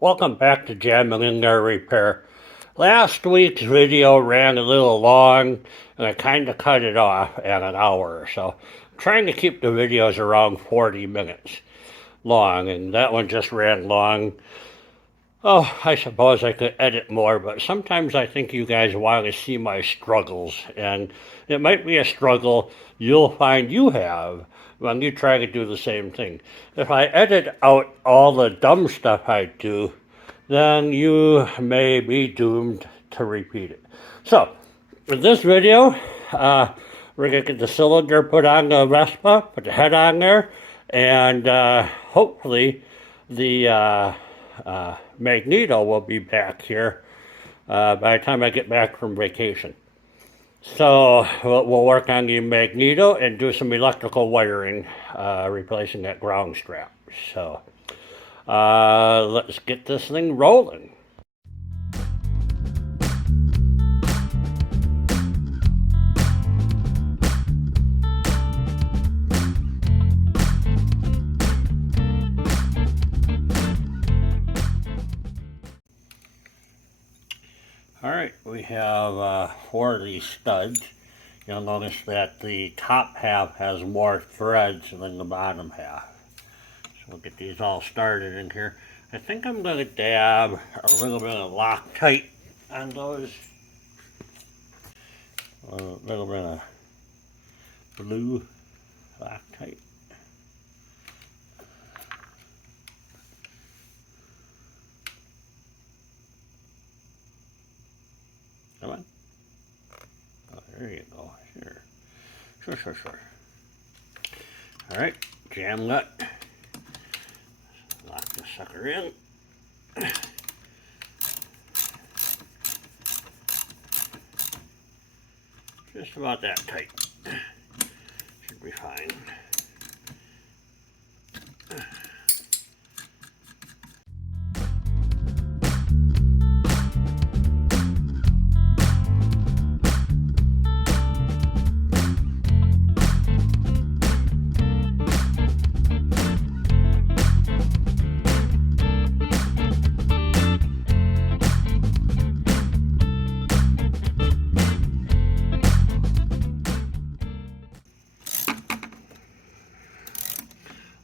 Welcome back to Jamming in There Repair. Last week's video ran a little long and I kind of cut it off at an hour or so. I'm trying to keep the videos around 40 minutes long, and that one just ran long. Oh, I suppose I could edit more, but sometimes I think you guys want to see my struggles, and it might be a struggle you'll find you have when you try to do the same thing. If I edit out all the dumb stuff I do, then you may be doomed to repeat it. So, in this video, we're going to get the cylinder put on the Vespa, put the head on there, and hopefully the Magneto will be back here by the time I get back from vacation. So we'll work on the Magneto and do some electrical wiring, replacing that ground strap. So let's get this thing rolling. Alright, we have 4 of these studs. You'll notice that the top half has more threads than the bottom half. So we'll get these all started in here. I think I'm going to dab a little bit of Loctite on those. A little bit of blue Loctite. Come on. Oh, there you go. Sure. Alright, jam nut. Lock this sucker in. Just about that tight. Should be fine.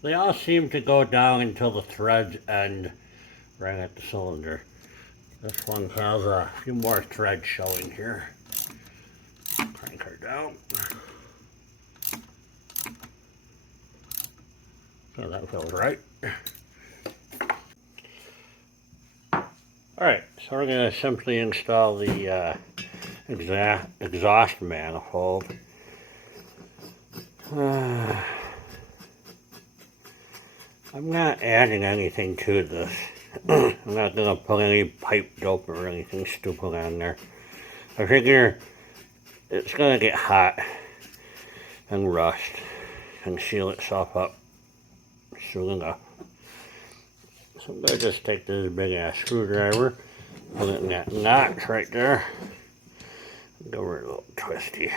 They all seem to go down until the threads end right at the cylinder. This one has a few more threads showing here. Crank her down. So that feels right. Alright, so we're going to simply install the exhaust manifold. I'm not adding anything to this. I'm not going to put any pipe dope or anything stupid on there. I figure it's going to get hot and rust and seal itself up soon enough. So I'm going to just take this big ass screwdriver, put it in that notch right there. Go over a little twisty.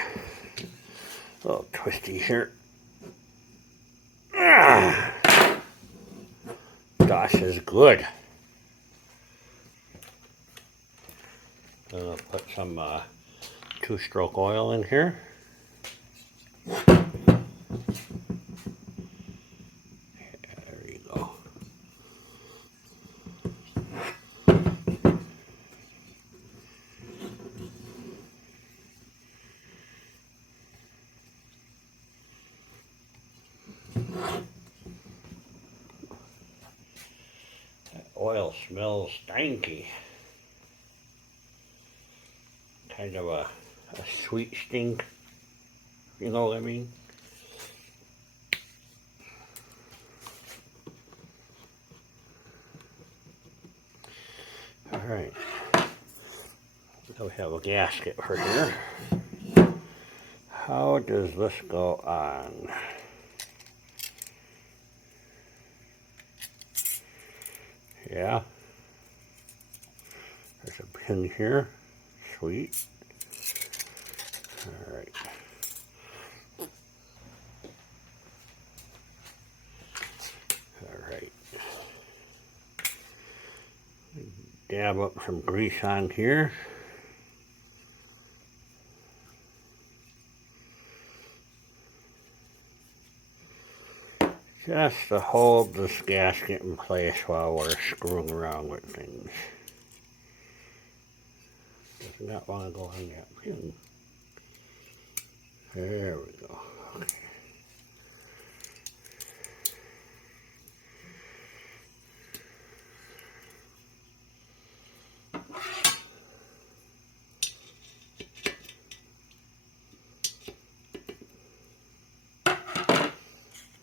A little twisty here. Gosh, is good. Gonna put some 2-stroke oil in here. There you go. Oil smells stanky. Kind of a sweet stink, you know what I mean? Alright, so we have a gasket for here. How does this go on? Yeah, there's a pin here. Sweet. All right. All right. dab up some grease on here. Just to hold this gasket in place while we're screwing around with things. Does not want to go on that pin. There we go. Okay.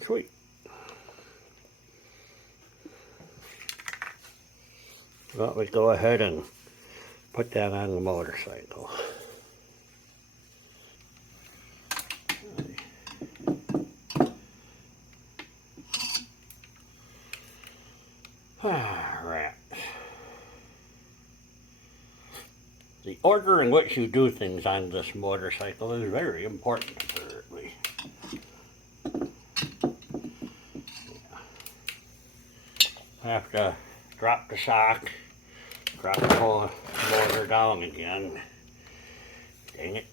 Sweet. Well, we go ahead and put that on the motorcycle. Alright. The order in which you do things on this motorcycle is very important, apparently. I have to drop the shock, drop the whole motor down again. Dang it.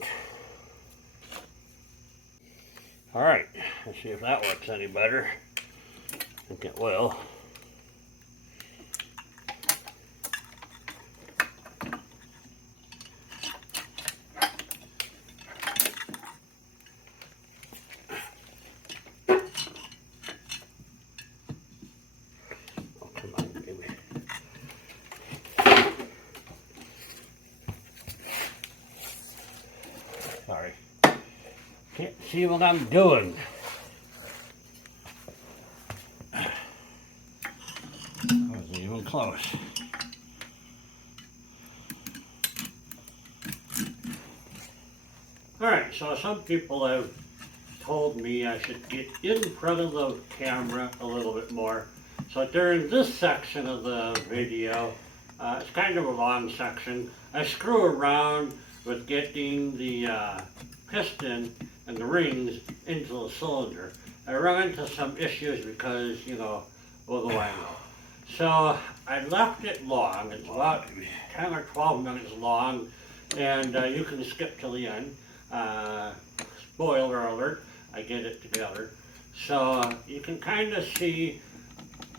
Alright, let's see if that works any better. I think it will. Sorry. Can't see what I'm doing. I wasn't even close. Alright, so some people have told me I should get in front of the camera a little bit more. So during this section of the video, it's kind of a long section, I screw around with getting the piston and the rings into the cylinder. I run into some issues because, you know, what do I know? So I left it long. It's about 10 or 12 minutes long, and you can skip till the end. Spoiler alert, I get it together. So you can kind of see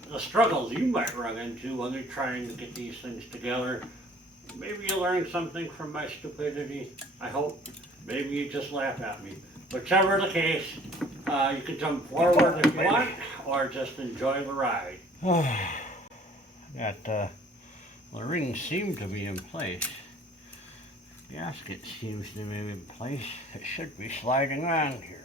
the struggles you might run into when you're trying to get these things together. Maybe you learn something from my stupidity, I hope. Maybe you just laugh at me. Whichever the case, you can jump forward if you want, or just enjoy the ride. The rings seem to be in place. The gasket seems to be in place. It should be sliding on here.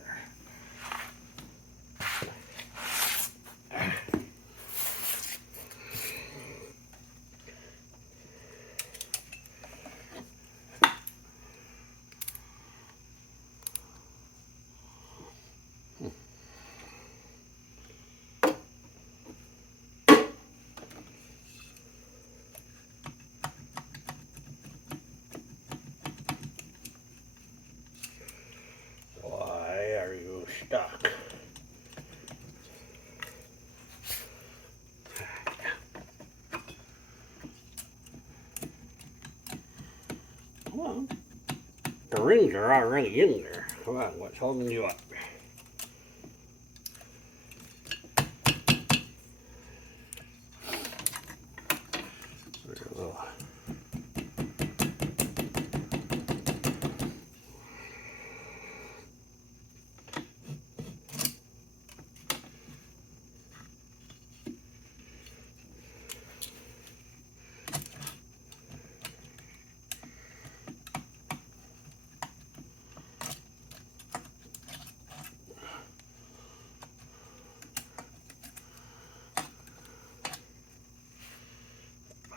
Stuck. Come on. The rings are already in there. Come on, what's holding you up?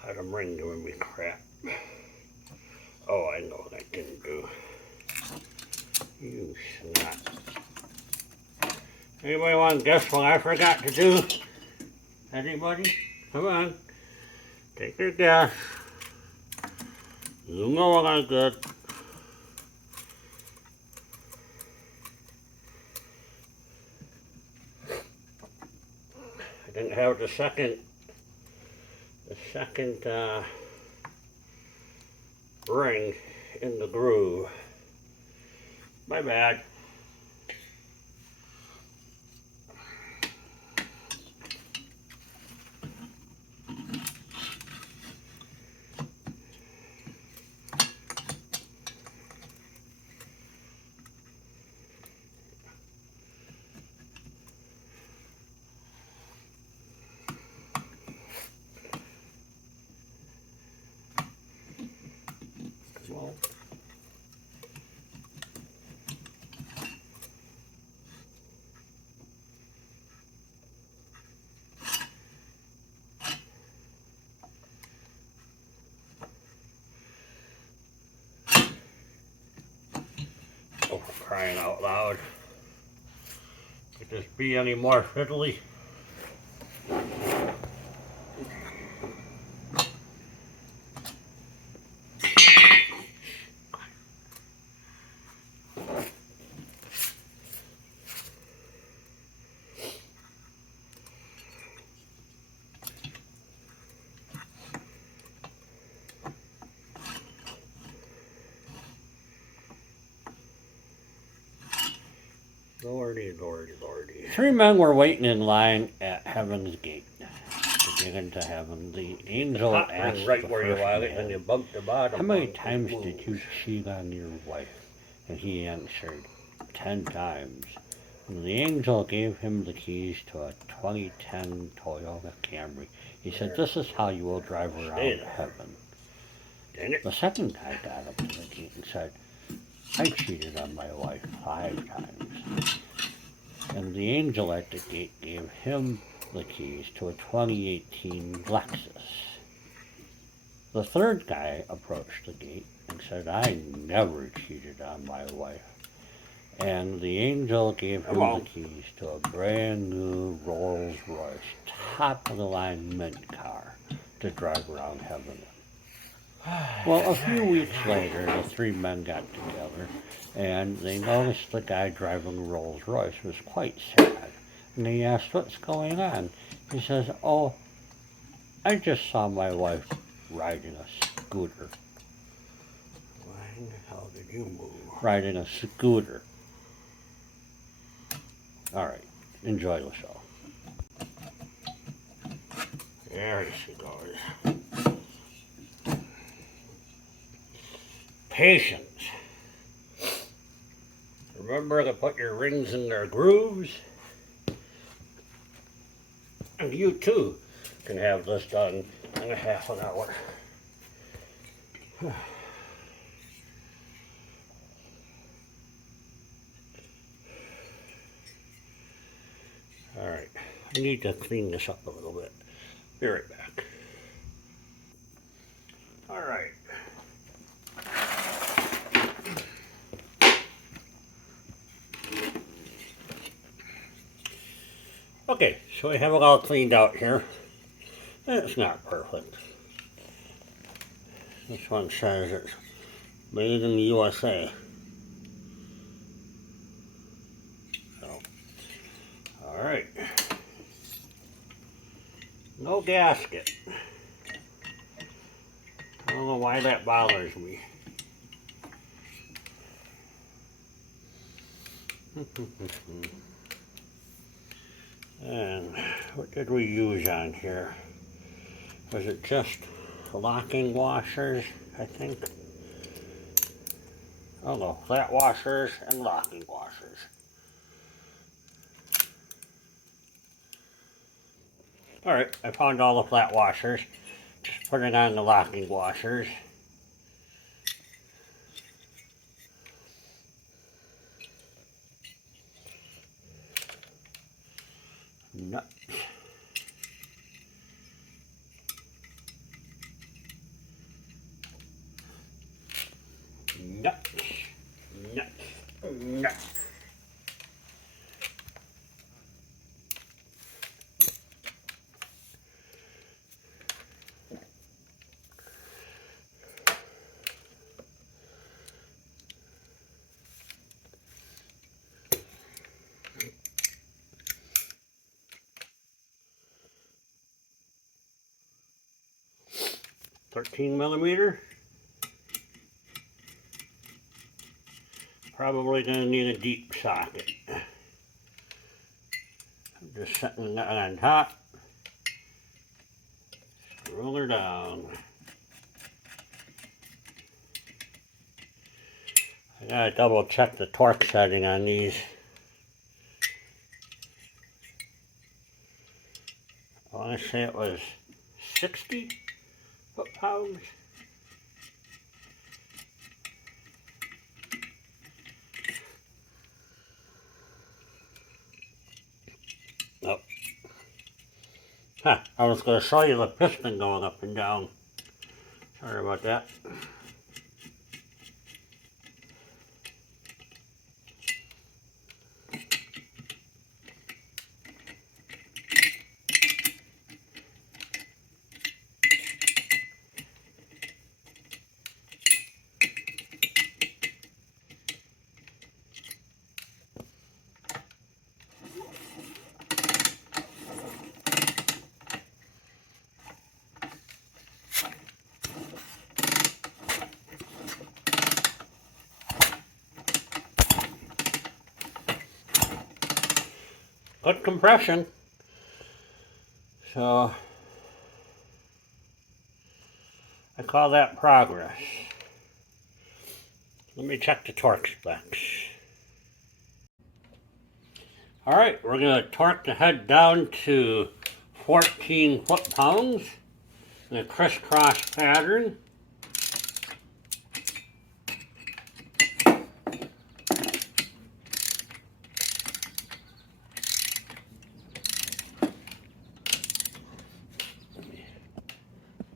Bottom ring doing me crap. Oh, I know what I didn't do. You snot. Anybody want to guess what I forgot to do? Anybody? Come on. Take your guess. You know what I did. I didn't have the second ring in the groove. My bad. Well, oh, for crying out loud. Could this be any more fiddly? Lordy, lordy, lordy. 3 men were waiting in line at Heaven's Gate to get into heaven. The angel asked right where you are, and you bumped the bottom. How many times did you cheat on your wife? And he answered, 10 times. And the angel gave him the keys to a 2010 Toyota Camry. He said, this is how you will drive around heaven. The second guy got up to the gate and said, I cheated on my wife 5 times. And the angel at the gate gave him the keys to a 2018 Lexus. The third guy approached the gate and said, I never cheated on my wife. And the angel gave him the keys to a brand new Rolls Royce, top of the line mint car to drive around heaven. Well, a few weeks later, the 3 men got together, and they noticed the guy driving the Rolls Royce was quite sad. And they asked, what's going on? He says, oh, I just saw my wife riding a scooter. Why in the hell did you move? Riding a scooter. All right, enjoy the show. There she goes. Patience. Remember to put your rings in their grooves. And you too can have this done in a half an hour. All right, I need to clean this up a little bit. Be right back. All right. Okay, so we have it all cleaned out here. It's not perfect. This one says it's made in the USA. So, all right. No gasket. I don't know why that bothers me. And what did we use on here? Was it just locking washers, I think? Oh no, flat washers and locking washers. Alright, I found all the flat washers. Just putting on the locking washers. Nuts. Nuts. Nuts. Nuts. $13 millimeter. probably going to need a deep socket. I'm just setting that on top. Screw her down. I gotta double check the torque setting on these. I want to say it was 60 foot-pounds. Nope. Huh, I was going to show you the piston going up and down. Sorry about that. Good compression. So I call that progress. Let me check the torque specs. Alright, we're going to torque the head down to 14 foot-pounds in a crisscross pattern.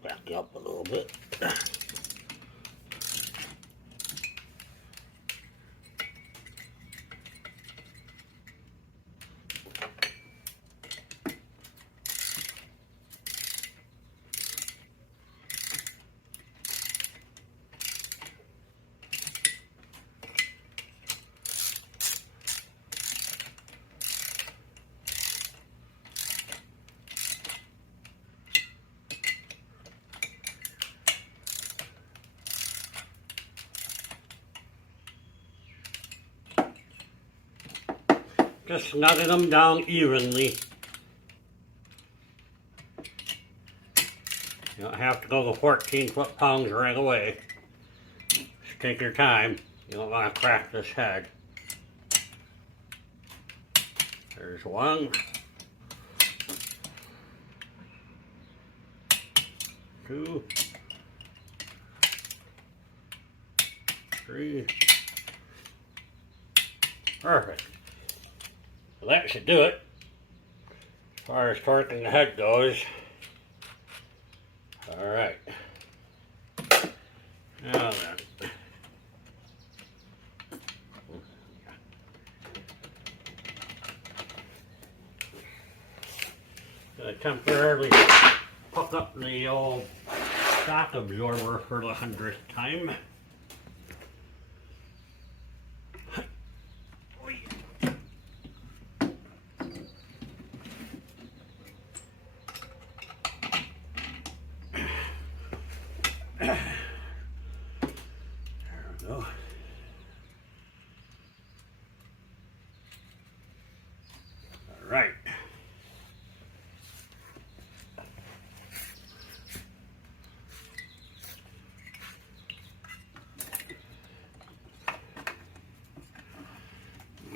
Back up a little bit. Just snugging them down evenly. You don't have to go the 14 foot-pounds right away. Just take your time. You don't want to crack this head. There's one. 2. 3. Perfect. So that should do it as far as torquing the head goes. Alright. Now then. Gonna temporarily hook up the old shock absorber for the 100th time. There we go. All right.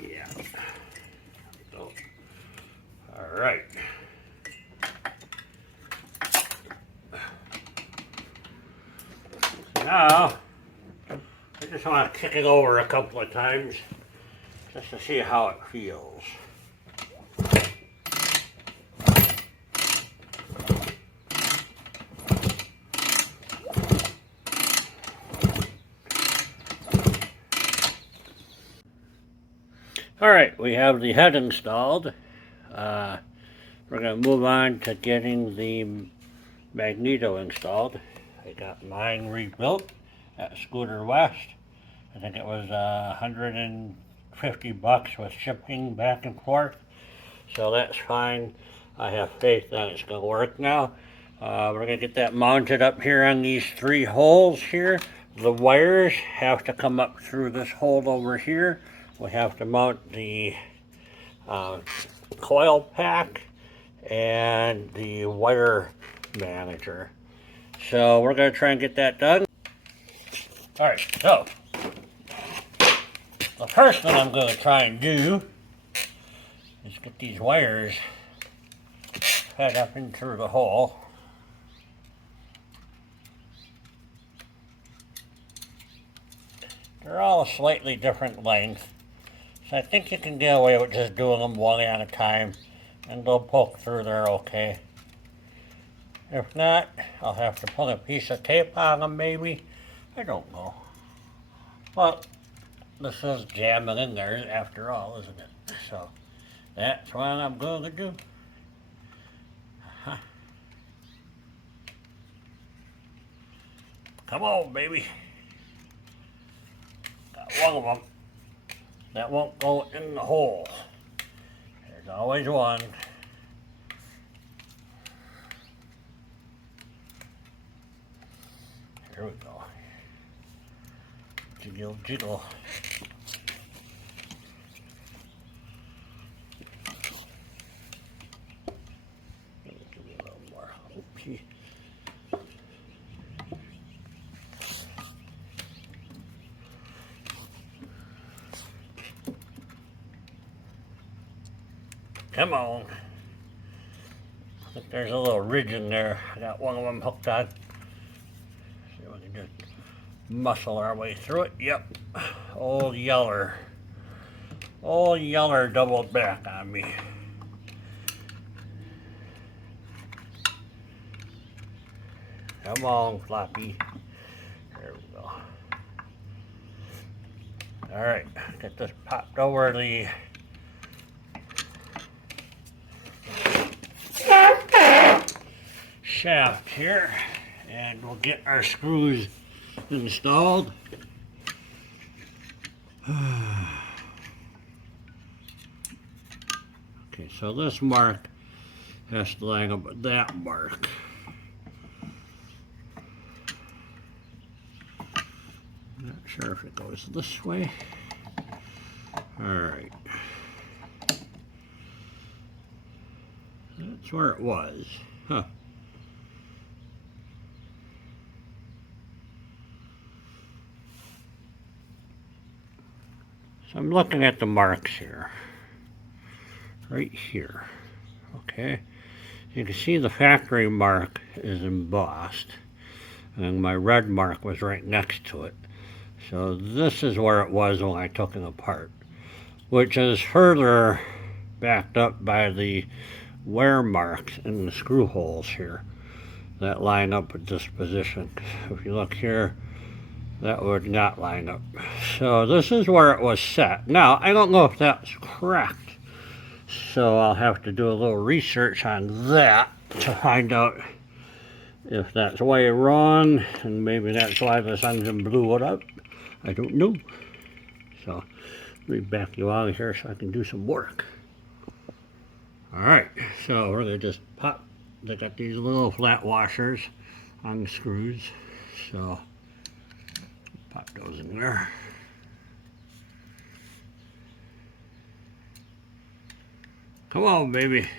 Yeah. There we go. All right. Now, I just want to kick it over a couple of times just to see how it feels. Alright, we have the head installed. We're going to move on to getting the Magneto installed. I got mine rebuilt at Scooter West. I think it was $150 with shipping back and forth. So that's fine. I have faith that it's going to work now. We're going to get that mounted up here on these 3 holes here. The wires have to come up through this hole over here. We have to mount the coil pack and the wire manager. So we're going to try and get that done. Alright, so the first thing I'm going to try and do is get these wires fed up into the hole. They're all a slightly different length, so I think you can get away with just doing them one at a time, and they'll poke through there okay. If not, I'll have to put a piece of tape on them maybe. I don't know. Well, this is jamming in there after all, isn't it? So that's what I'm going to do. Come on, baby. Got one of them. That won't go in the hole. There's always one. Here we go. Jiggle, jiggle. Give me a little more. Oopsie. Come on. I think there's a little ridge in there. I got one of them hooked on. See if we can just muscle our way through it. Yep. Old Yeller. Old Yeller doubled back on me. Come on, Floppy. There we go. Alright, get this popped over the shaft here, and we'll get our screws installed. Okay, so this mark has to line up with that mark. Not sure if it goes this way. Alright. That's where it was. Huh. So I'm looking at the marks here. Right here. Okay. You can see the factory mark is embossed. And my red mark was right next to it. So this is where it was when I took it apart. Which is further backed up by the wear marks in the screw holes here that line up with this position. If you look here, that would not line up. So this is where it was set. Now, I don't know if that's correct, so I'll have to do a little research on that to find out if that's way wrong, and maybe that's why this engine blew it up. I don't know. So let me back you out of here so I can do some work. Alright, so we're going to just pop. They got these little flat washers on the screws, so pop those in there. Come on, baby.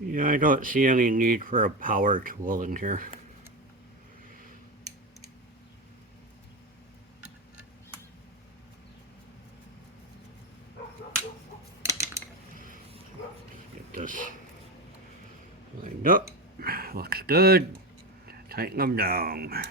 Yeah, I don't see any need for a power tool in here. Get this lined up. Looks good. Tighten them down.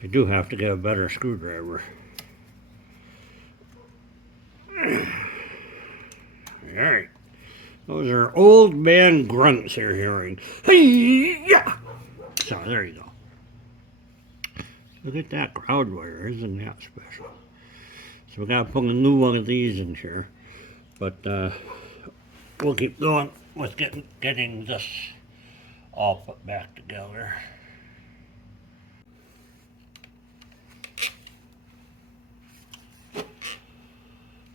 You do have to get a better screwdriver. Alright. Those are old man grunts you're hearing. Hey-ya! So there you go. Look at that ground wire, isn't that special? So we gotta put a new one of these in here. But we'll keep going with getting this all put back together.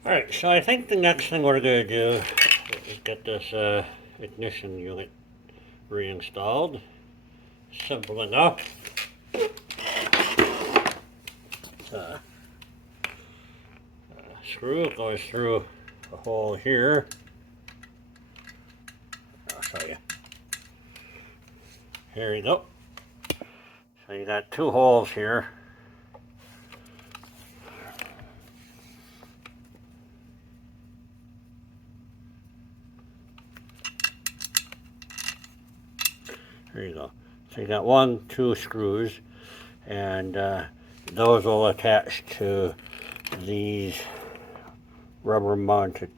Alright, so I think the next thing we're going to do is get this ignition unit reinstalled. Simple enough. Screw goes through a hole here. I'll show you. Here you go. So you got two holes here. There you go. So you got 1, 2 screws, and those will attach to these rubber mounted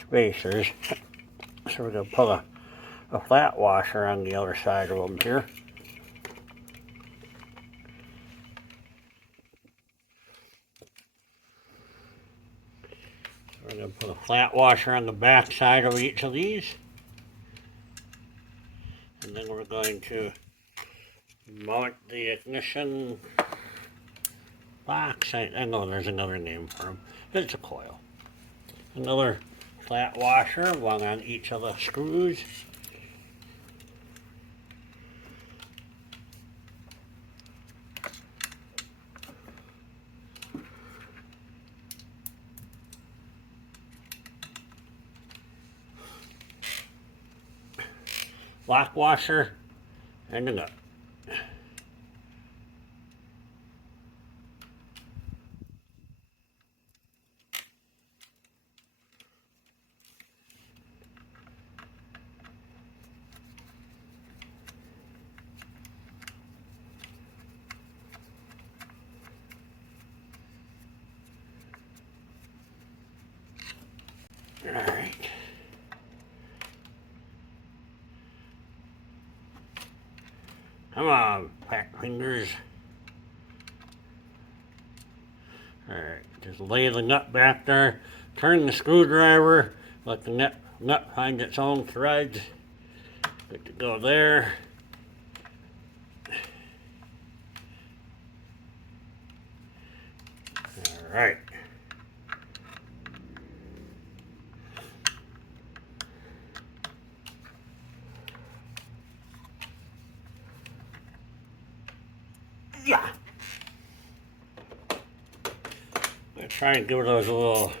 spacers. So we're going to put a flat washer on the other side of them here. We're going to put a flat washer on the back side of each of these. And then we're going to mount the ignition box. I know there's another name for them. It's a coil. Another flat washer, one on each of the screws. Lock washer and a nut. All right. Come on, fat fingers. Alright, just lay the nut back there, turn the screwdriver, let the nut find its own threads. Good to go there. Alright. Yeah. I'm gonna try and give those a little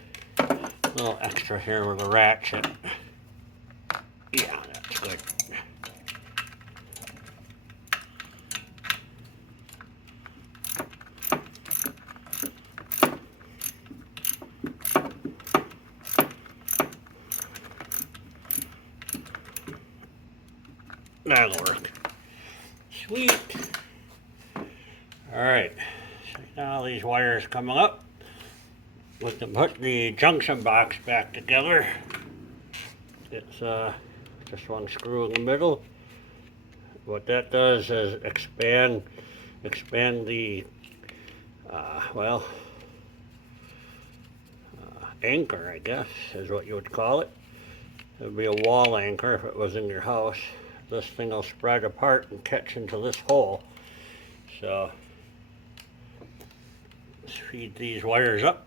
extra here with a ratchet. Yeah, that's good. That'll work. Sweet. Alright, so now these wires coming up. We can put the junction box back together. It's just one screw in the middle. What that does is expand the anchor, I guess, is what you would call it. It would be a wall anchor if it was in your house. This thing will spread apart and catch into this hole. So let's feed these wires up.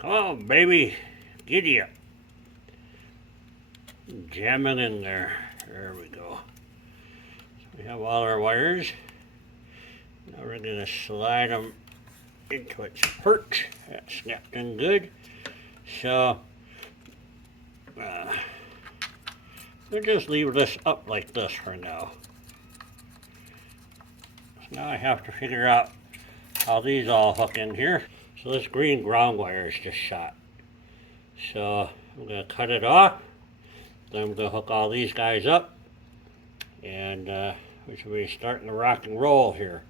Come on, baby, giddy up. Jam it in there. There we go. So we have all our wires. Now we're going to slide them into its perch. That snapped in good. So we'll just leave this up like this for now. So now I have to figure out how these all hook in here. So this green ground wire is just shot. So I'm going to cut it off. Then I'm going to hook all these guys up. And we should be starting to rock and roll here.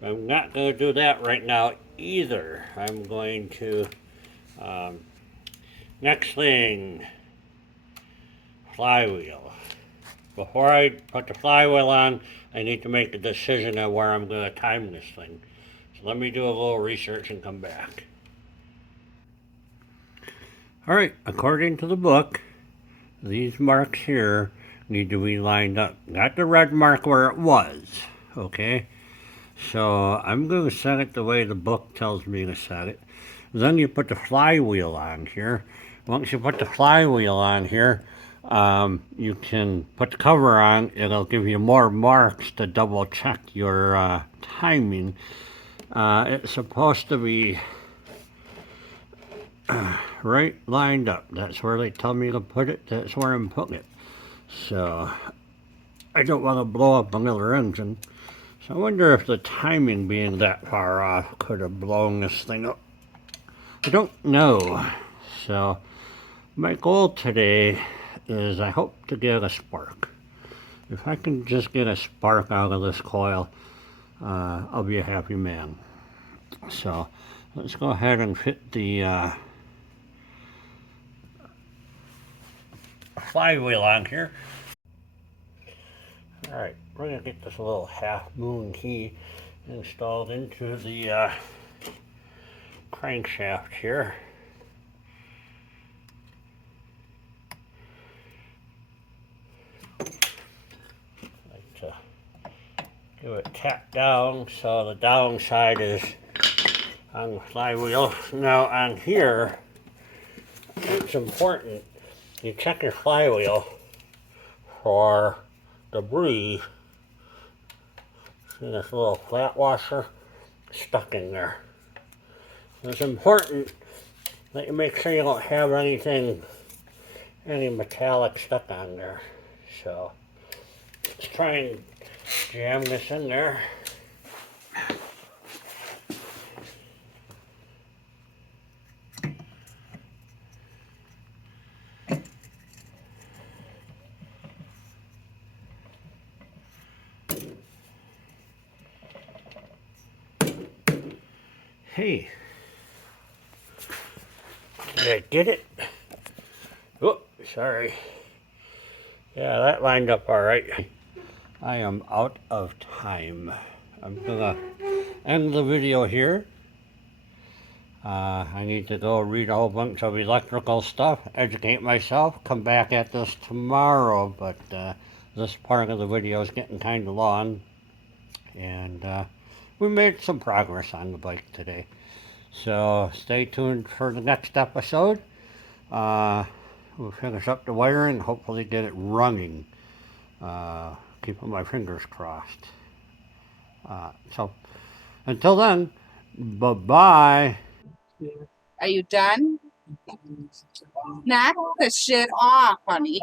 But I'm not going to do that right now either. I'm going to, next thing, flywheel. Before I put the flywheel on, I need to make a decision on where I'm going to time this thing. So let me do a little research and come back. Alright, according to the book, these marks here need to be lined up. Not the red mark where it was, okay? So I'm going to set it the way the book tells me to set it. Then you put the flywheel on here. Once you put the flywheel on here, you can put the cover on. It'll give you more marks to double check your timing. It's supposed to be right lined up. That's where they tell me to put it. That's where I'm putting it. So I don't want to blow up another engine. So I wonder if the timing being that far off could have blown this thing up. I don't know. So my goal today is I hope to get a spark. If I can just get a spark out of this coil, I'll be a happy man. So let's go ahead and fit the flywheel on here. Alright, we're going to get this little half moon key installed into the crankshaft here. Like to give it tap down so the down side is on the flywheel. Now on here, it's important you check your flywheel for debris. See this little flat washer stuck in there. It's important that you make sure you don't have any metallic stuck on there. So let's try and jam this in there. Hey, did I get it? Oh, sorry. Yeah, that lined up all right. I am out of time. I'm gonna end the video here. I need to go read a whole bunch of electrical stuff, educate myself, come back at this tomorrow, but this part of the video is getting kind of long, and we made some progress on the bike today. So stay tuned for the next episode. We'll finish up the wiring and hopefully get it running. Keeping my fingers crossed. So until then, bye-bye. Are you done? Knock the shit off, honey.